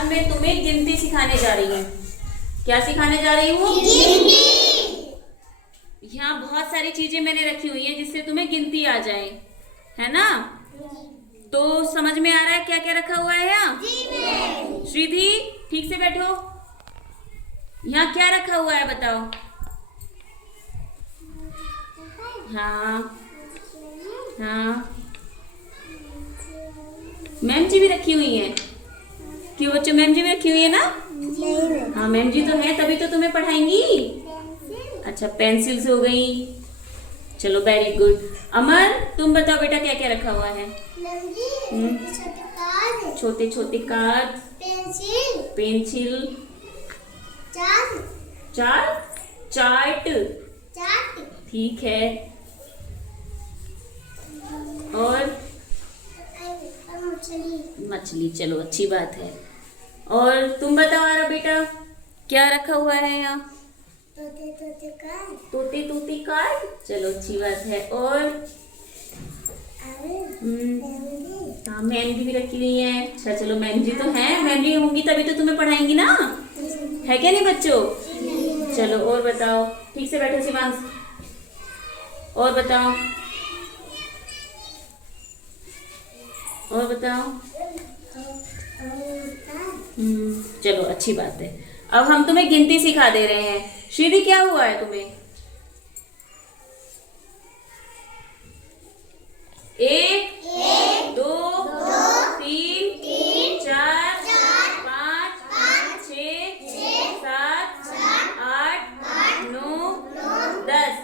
आज मैं तुम्हें गिनती सिखाने जा रही हूँ। क्या सिखाने जा रही हूँ? यहाँ बहुत सारी चीजें मैंने रखी हुई है जिससे तुम्हें गिनती आ जाए, है ना? तो समझ में आ रहा है क्या क्या रखा हुआ है यहाँ? श्रीधि ठीक से बैठो। यहाँ क्या रखा हुआ है बताओ? हाँ हाँ, मैम जी भी रखी हुई है। क्यों बच्चों, मैम जी भी रखी हुई है ना? हाँ मैम जी तो है, तभी तो तुम्हें पढ़ाएंगी। अच्छा, पेंसिल्स हो गई, चलो वेरी गुड। अमर तुम बताओ बेटा क्या क्या रखा हुआ है? छोटे छोटे कार्ड, पेंसिल, चार्ट, ठीक है, और मछली, चलो अच्छी बात है। और तुम बताओ आरा बेटा क्या रखा हुआ है यहाँ? तोते कार्ड, चलो अच्छी बात है। और हाँ मेहंदी भी रखी हुई है। अच्छा चलो, मेहंदी तो है, मेहंदी होंगी तभी तो तुम्हें पढ़ाएंगी ना, है क्या नहीं बच्चों? चलो और बताओ, ठीक से बैठो शिवांश, और बताओ, और बताओ। चलो अच्छी बात है। अब हम तुम्हें गिनती सिखा दे रहे हैं। श्रीधि क्या हुआ है तुम्हें? 1 2 3 4 5 6 7 8 9 10।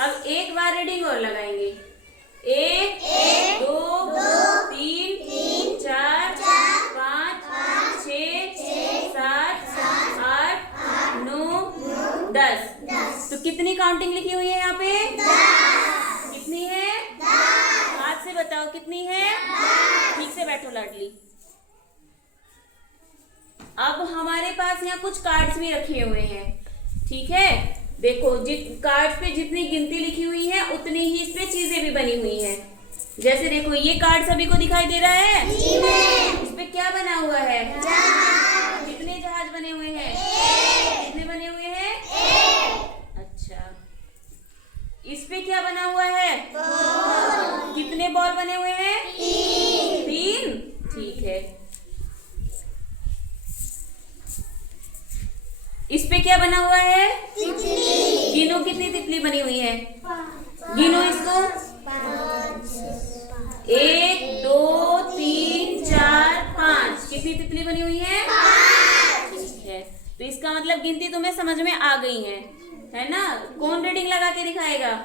अब एक बार रीडिंग और लगाएंगे। 1 2 3 4 5 6 7 8 9 10। तो कितनी काउंटिंग लिखी हुई है यहाँ पे? कितनी है? हाथ से बताओ कितनी है? ठीक से बैठो लाडली। अब हमारे पास यहाँ कुछ कार्ड्स भी रखे हुए हैं, ठीक है? देखो, कार्ड्स पे जितनी गिनती लिखी हुई है उतनी ही इस पे चीजें भी बनी हुई हैं। जैसे देखो, ये कार्ड सभी को दिखाई दे रहा है? इस पे क्या बना हुआ है? कितने जहाज बने हुए हैं? कितने बने हुए हैं? अच्छा, इस पे क्या बना हुआ है? कितने बॉल बने हुए हैं? 3, ठीक है। इस पे क्या बना हुआ है? गिनो कितनी तितली बनी हुई है? गिनो इसको। 1 2 3 4 5। कितनी तितली बनी हुई है? 5, ठीक है। तो इसका मतलब गिनती तुम्हें समझ में आ गई है ना? कौन रीडिंग लगा के दिखाएगा?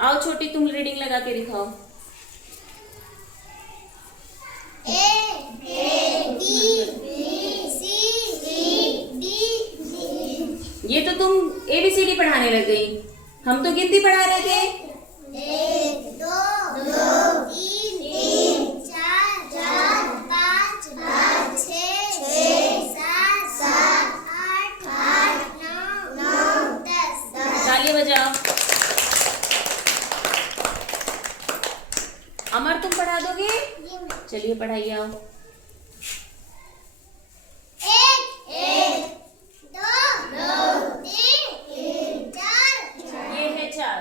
आओ छोटी, तुम रीडिंग लगा के दिखाओ। ये तो तुम ABCD पढ़ाने लग गई, हम तो गिनती पढ़ा रहे थे। 1 2 3 4 5 6 7 8 9 10। ताली बजाओ। अमर तुम पढ़ा दोगे? चलिए पढ़ाइए, आओ। 1 2 3 4। ये है 4,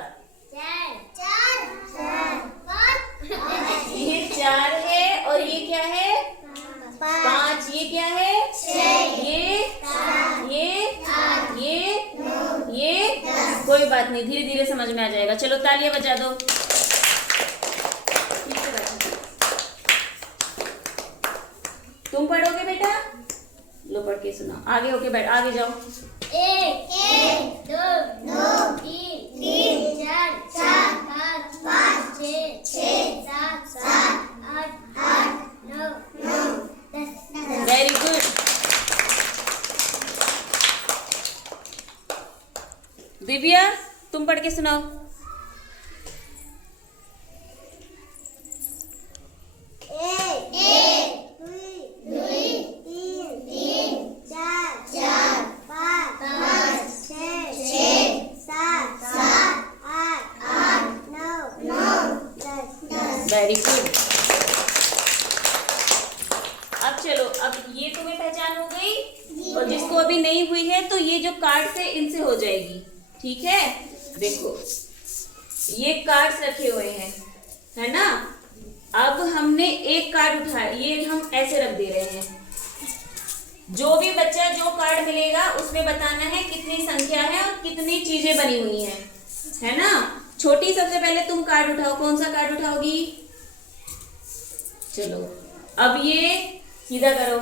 5। ये 4 है, और ये क्या है? 5। ये क्या है? 6। ये कोई बात नहीं, धीरे धीरे समझ में आ जाएगा। चलो तालियां बजा दो। तुम पढ़ोगे बेटा? लो पढ़ के सुनाओ। आगे होके बैठ, आगे जाओ। 1 2 3 4 5 6 7 8 9 10। Very good. दिव्या तुम पढ़ के सुनाओ। 1 2 3 4 5 6 7 8 9 10। Very good. चलो, अब ये तुम्हें पहचान हो गई, और जिसको अभी नहीं हुई है तो ये जो कार्ड्स है इनसे हो जाएगी। ठीक है, देखो ये कार्ड्स रखे हुए हैं, है ना। अब हमने एक कार्ड उठाया, ये हम ऐसे रख दे रहे हैं। जो भी बच्चा जो कार्ड मिलेगा उसमें बताना है कितनी संख्या है और कितनी चीजें बनी हुई हैं, है ना। छोटी, सबसे पहले तुम कार्ड उठाओ, कौन सा कार्ड उठाओगी? चलो, अब ये सीधा करो,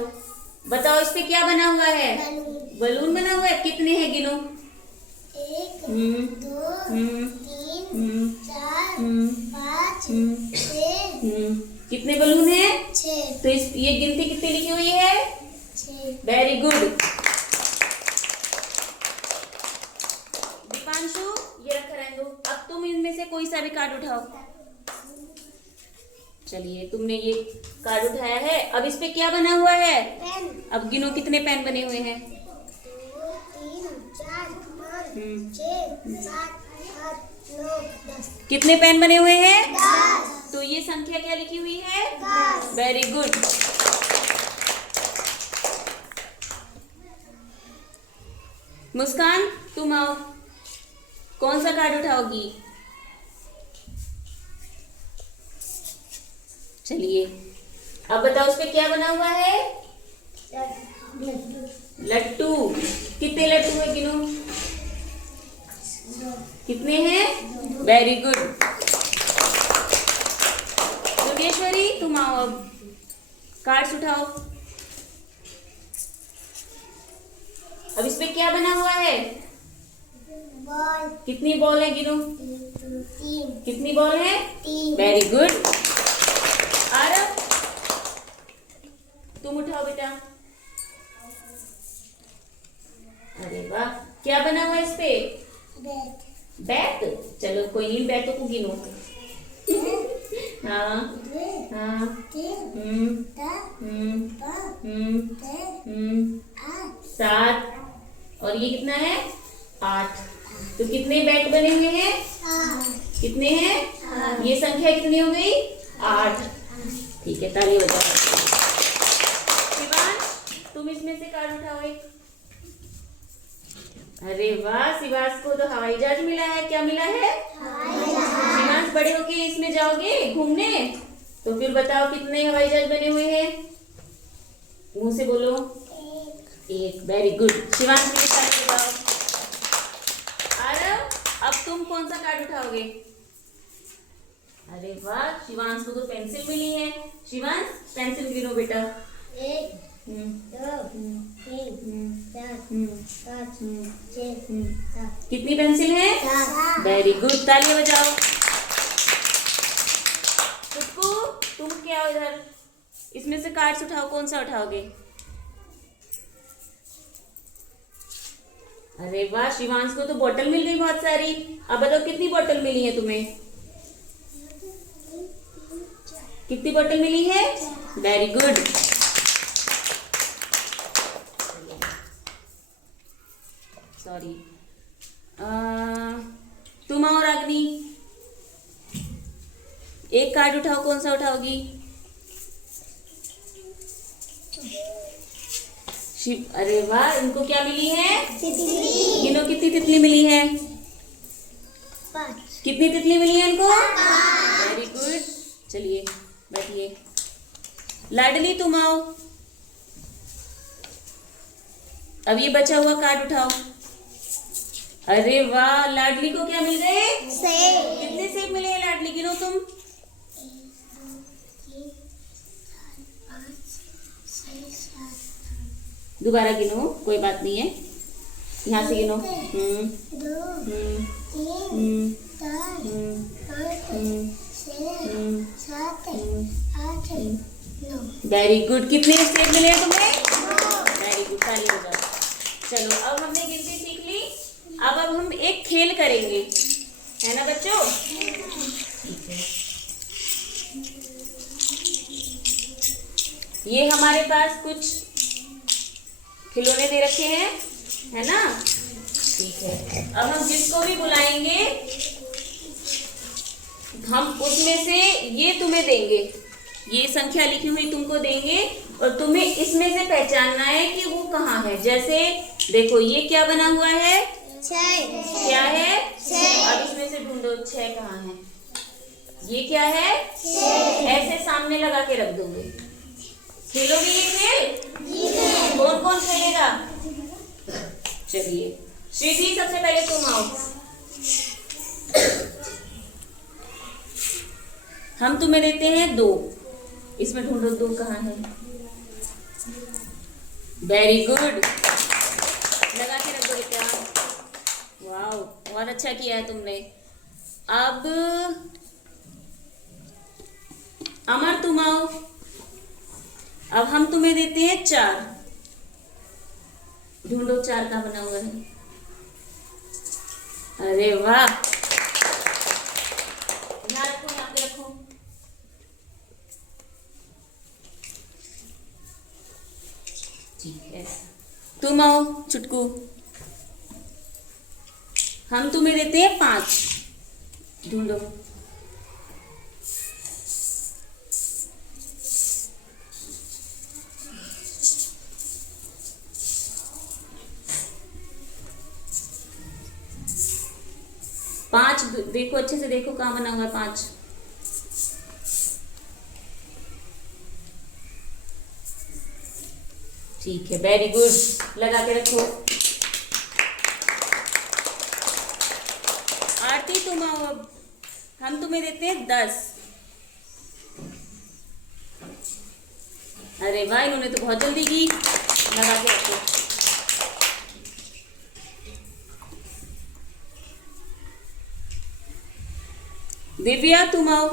बताओ इस पे क्या बना हुआ है? बलून बना हुआ है। कितने हैं गिनो? 1 हम्म 2 हम्म 3 4 5 6 कितने बलून है? 6 तो ये गिनती कितनी लिखी हुई है? 6। Very good. दीपांशु, ये रखा रहने दो। अब तुम इनमें से कोई सा भी कार्ड उठाओ। चलिए, तुमने ये कार्ड उठाया है। अब इस पे क्या बना हुआ है? पेन। अब गिनो कितने पेन बने हुए हैं? 2 3 4 5 हम्म। 6 7 8 9 10। कितने पेन बने हुए हैं? 10। तो ये संख्या क्या लिखी हुई है? 10। Very good. मुस्कान, तुम आओ, कौन सा कार्ड उठाओगी? चलिए, अब बताओ उस पे क्या बना हुआ है? लट्टू। कितने लट्टू है गिनो? कितने हैं? Very good. योगेश्वरी, तुम आओ, अब कार्ड्स उठाओ। अब इस पे क्या बना हुआ है? बॉल। कितनी बॉल है गिनो? 3 कितनी बॉल है? 3। Very good. आरव, तुम उठाओ बेटा। अरे वाह, क्या बना हुआ है इस पे? बैट। बैट। चलो, कोई नहीं, बैटों को गिनो। हाँ हाँ। हम्म हम्म हम्म 7। और ये कितना है? 8। तो कितने बैट बने हुए हैं? कितने हैं? ये संख्या कितनी हो गई? 8। ठीक है, ताली बजाओ। शिवांश, तुम इसमें से कार्ड उठाओ एक। अरे वाह, शिवांश को तो हवाई जहाज मिला है। क्या मिला है? शिवांश, बड़े होके इसमें जाओगे घूमने, तो फिर बताओ कितने हवाई जहाज बने हुए हैं? मुंह से बोलो। 1। Very good. शिवांश के साथ बताओ। आरव, अब तुम कौन सा कार्ड उठाओगे? अरे वाह, शिवांश को तो पेंसिल मिली है। शिवांश, पेंसिल गिनो बेटा। 1 2 3 4 5 6 7। कितनी पेंसिल है? 7। वेरी गुड, तालियां बजाओ। कुक्कू, तुम क्या हो इधर? इसमें से कार्ड्स उठाओ, कौन सा उठाओगे? अरे वाह, शिवांश को तो बोतल मिल गई बहुत सारी। अब बताओ कितनी बोतल मिली है तुम्हें? कितनी बोतल मिली है? Very good. सॉरी, तुम और अग्नि, एक कार्ड उठाओ, कौन सा उठाओगी? अरे वाह, इनको क्या मिली है? तितली। गिनो कितनी तितली मिली है? 5। कितनी तितली मिली है इनको? Very good. चलिए, बैठिए। लाडली, तुम आओ, अब ये बचा हुआ कार्ड उठाओ। अरे वाह, लाडली को क्या मिल गए? सेब। कितने सेब मिले हैं लाडली? गिनो तुम। 1 दोबारा गिनो, कोई बात नहीं है, यहाँ से गिनो। 2 हम्म 3 हम्म 4 हम्म 5 हम्म 6 7 8 9। Very good. कितने सेब मिले हैं तुम्हें? वेरी गुड, ताली बजाओ। चलो, अब हमने गिनती सीख ली। अब हम एक खेल करेंगे, है ना बच्चों? ठीक है, ये हमारे पास कुछ खिलौने दे रखे हैं, है ना? ठीक है, अब हम जिसको भी बुलाएंगे हम उसमें से ये तुम्हें देंगे, ये संख्या लिखी हुई तुमको देंगे और तुम्हें इसमें से पहचानना है कि वो कहाँ है। जैसे देखो ये क्या बना हुआ है, 6 क्या है, 6 अब इसमें से ढूंढो 6 कहाँ है। ये क्या है, 6 ऐसे सामने लगा के रख दोगे। खेलोगे ये खेल? जी मैम। कौन कौन खेलेगा? चलिए श्रीजी सबसे पहले तुम आओ। हम तुम्हें देते हैं 2, इसमें ढूंढो 2 कहाँ है। वेरी गुड, लगा के रख दो बेटा। वाओ बहुत अच्छा किया है तुमने। अब अमर तुम आओ। अब हम तुम्हें देते हैं 4, ढूंढो 4 कहाँ बना हुआ है। अरे वाह, यहाँ रखो, यहाँ पे रखो। ठीक है, तुम आओ चुटकू। हम तुम्हें देते हैं 5, ढूंढो। पांच देखो, अच्छे से देखो कहाँ बना हुआ है 5। ठीक है, वेरी गुड, लगा के रखो। आरती तुम आओ। अब हम तुम्हें देते हैं 10। अरे वाह, इन्होंने तो बहुत जल्दी की। लगा के रखो। दिव्या तुम आओ,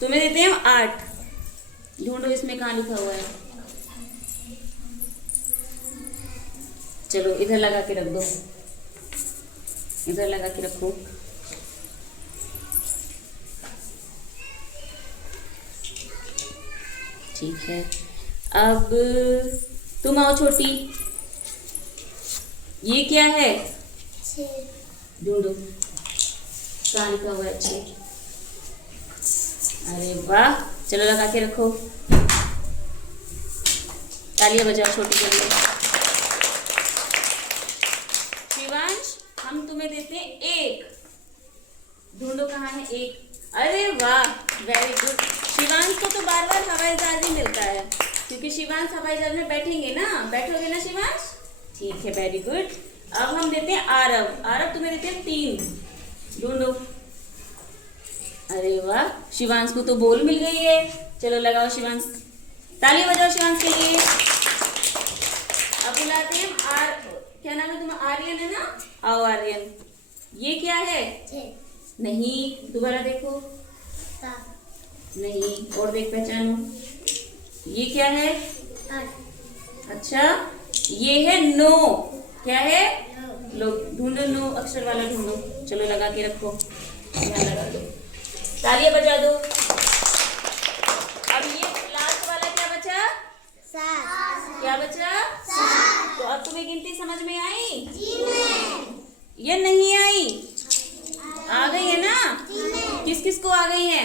तुम्हें देते हैं 8, ढूंढो इसमें कहाँ लिखा हुआ है। चलो इधर लगा के रख दो, इधर लगा के रखो। ठीक है, अब तुम आओ छोटी। ये क्या है, 6 ढूंढो कहाँ लिखा हुआ है 6। अरे वाह, चलो लगा के रखो। तालियां बजाओ छोटी के लिए। शिवांश हम तुम्हें देते हैं 1, ढूंढो कहाँ है 1। अरे वाह, वेरी गुड। शिवांश को तो बार बार हवाई जहाज ही मिलता है, क्योंकि शिवांश हवाई जहाज में बैठेंगे ना, बैठोगे ना शिवांश। ठीक है, वेरी गुड। अब हम देते हैं आरव। आरव तुम्हें देते हैं 3, ढूंढो। अरे वाह, शिवांश को तो बॉल मिल गई है। चलो लगाओ शिवांश, ताली बजाओ शिवांश के लिए। अब बुलाते हैं क्या नाम है तुम्हारा? आर्यन है ना? आओ आर्यन। ये क्या है? 6 नहीं, दोबारा देखो। 7 नहीं, और देख पहचानो। ये क्या है? 8 अच्छा, ये है 9। क्या है? 9 लो ढूंढो, 9 अक्षर वाला ढूंढो। चलो लगा के रखो, यहाँ लगा दो, तालियां बजा दो। अब ये लास्ट वाला क्या बचा? 7 क्या बचा? 7 तो अब तुम्हें गिनती समझ में आई? जी मैम। ये नहीं आई? आ गई है ना? जी मैम। किस किस को आ गई है?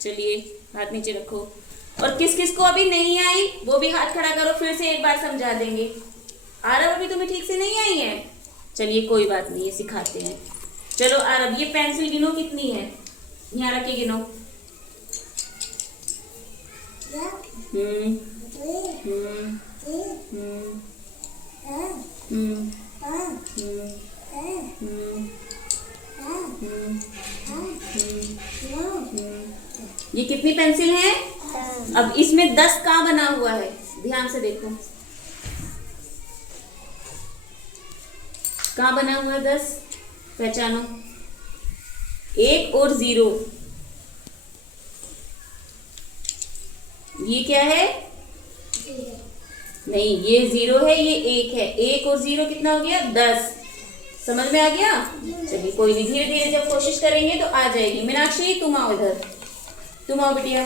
चलिए हाथ नीचे रखो। और किस किस को अभी नहीं आई वो भी हाथ खड़ा करो, फिर से एक बार समझा देंगे। आरव अभी तुम्हें ठीक से नहीं आई है? चलिए कोई बात नहीं, ये सिखाते हैं। चलो आरव, ये पेंसिल गिनो कितनी है, यहाँ रख के गिनो। हम्म हम्म हम्म हम्म ये कितनी पेंसिल है? अब इसमें 10 का बना हुआ है, ध्यान से देखो। कहाँ बना हुआ है 10? पहचानो। 1 और 0। ये क्या है? नहीं, ये 0 है, ये 1 है। 1 और 0 कितना हो गया? 10। समझ में आ गया? चलिए कोई नहीं, धीरे धीरे जब कोशिश करेंगे तो आ जाएगी। मीनाक्षी तुम आओ इधर, तुम आओ बिटिया,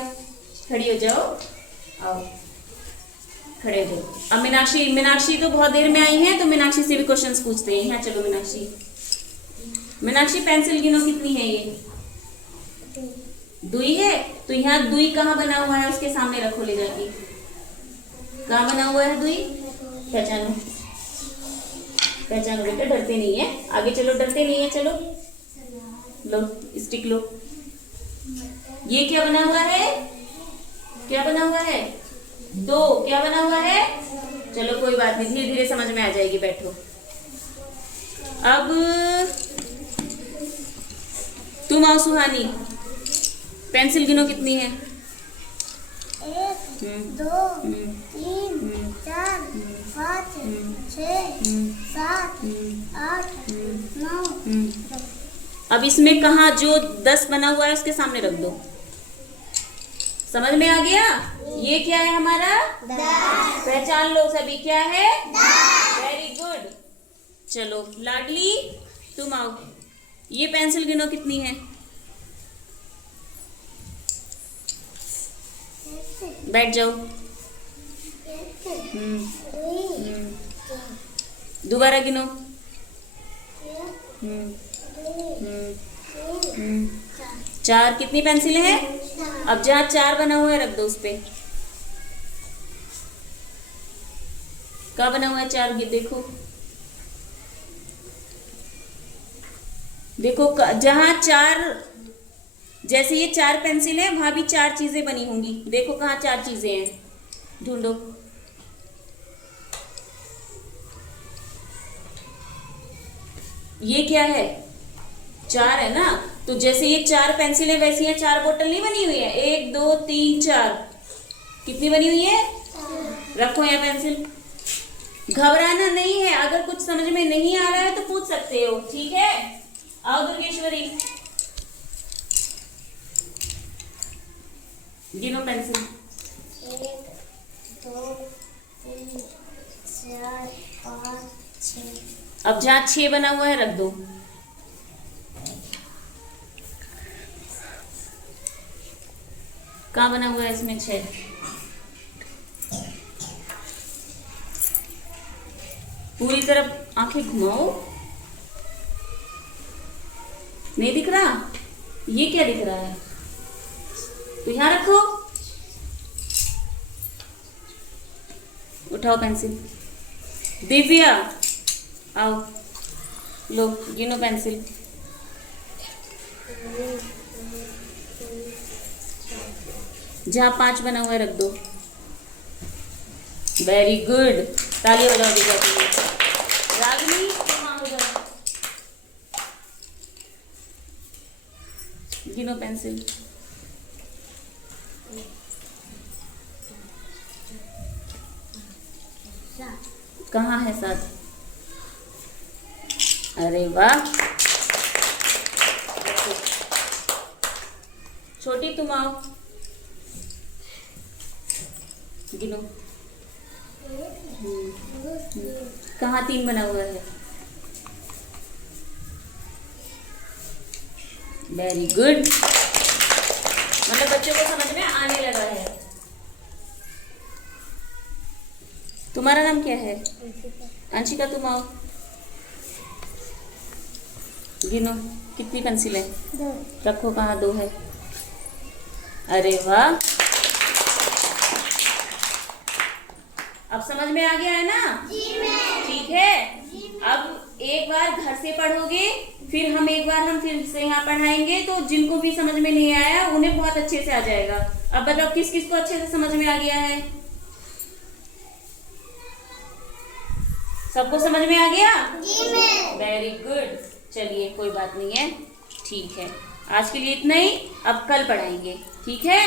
खड़ी हो जाओ, आओ खड़े हो। अब मीनाक्षी तो बहुत देर में आई है, तो मीनाक्षी से भी क्वेश्चंस पूछते हैं। यहाँ चलो मीनाक्षी। मीनाक्षी पेंसिल गिनो कितनी है ये? दुई है तो यहाँ दुई कहाँ बना हुआ है उसके सामने रखो ले जाके। कहाँ बना हुआ है दुई? पहचानो पहचानो बेटा, डरते नहीं है, आगे चलो, डरते नहीं है, चलो लो स्टिक लो। ये क्या बना हुआ है? क्या बना हुआ है? दो। क्या बना हुआ है? चलो कोई बात नहीं, धीरे धीरे समझ में आ जाएगी, बैठो। अब तुम आओ सुहानी, पेंसिल गिनो कितनी है? 1 2 3 4 5 6 7 8 9। अब इसमें कहा जो 10 बना हुआ है उसके सामने रख दो। समझ में आ गया? ये क्या है हमारा? 10। पहचान लो सभी, क्या है? 10। Very good. चलो लाडली तुम आओ, ये पेंसिल गिनो कितनी है? बैठ जाओ। दोबारा गिनो। चार। कितनी पेंसिलें हैं? अब जहाँ 4 बना हुआ है रख दो उस पे। क्या बना हुआ है 4? ये देखो, देखो जहाँ 4, जैसे ये 4 पेंसिल है वहां भी 4 चीजें बनी होंगी। देखो कहाँ 4 चीजें हैं, ढूंढो। ये क्या है? 4 है ना, तो जैसे ये 4 पेंसिल है वैसे यहाँ 4 बोतल नहीं बनी हुई है? 1 2 3 4। कितनी बनी हुई है? रखो यहाँ पेंसिल। घबराना नहीं है, अगर कुछ समझ में नहीं आ रहा है तो पूछ सकते हो, ठीक है? आओ दुर्गेश्वरी, गिनो पेंसिल। 1 2 3 4 5 6। अब जहाँ 6 बना हुआ है रख दो। कहाँ बना हुआ है इसमें 6? पूरी तरफ आंखें घुमाओ। नहीं दिख रहा? ये क्या दिख रहा है? तो यहां रखो। उठाओ पेंसिल। दिव्या आओ, लो गिनो पेंसिल। जहाँ 5 बना हुआ है रख दो। वेरी गुड, ताली बजाओ दिव्या के लिए। रागिनी तुम आओ इधर, गिनो पेंसिल। कहाँ है 7? अरे वाह। छोटी तुम आओ, गिनो। कहाँ 3 बना हुआ है? वेरी गुड, मतलब बच्चों को समझ में आने लगा है। तुम्हारा नाम क्या है? अंशिका तुम आओ, गिनो कितनी पेंसिल है? 2। रखो, कहाँ 2 है? अरे वाह, अब समझ में आ गया है ना? ठीक है, अब एक बार घर से पढ़ोगे, फिर हम एक बार हम फिर से यहाँ पढ़ाएंगे, तो जिनको भी समझ में नहीं आया उन्हें बहुत अच्छे से आ जाएगा। अब बताओ किस किस को अच्छे से समझ में आ गया है? सबको समझ में आ गया? Very good. चलिए कोई बात नहीं है, ठीक है, आज के लिए इतना ही, अब कल पढ़ाएंगे, ठीक है?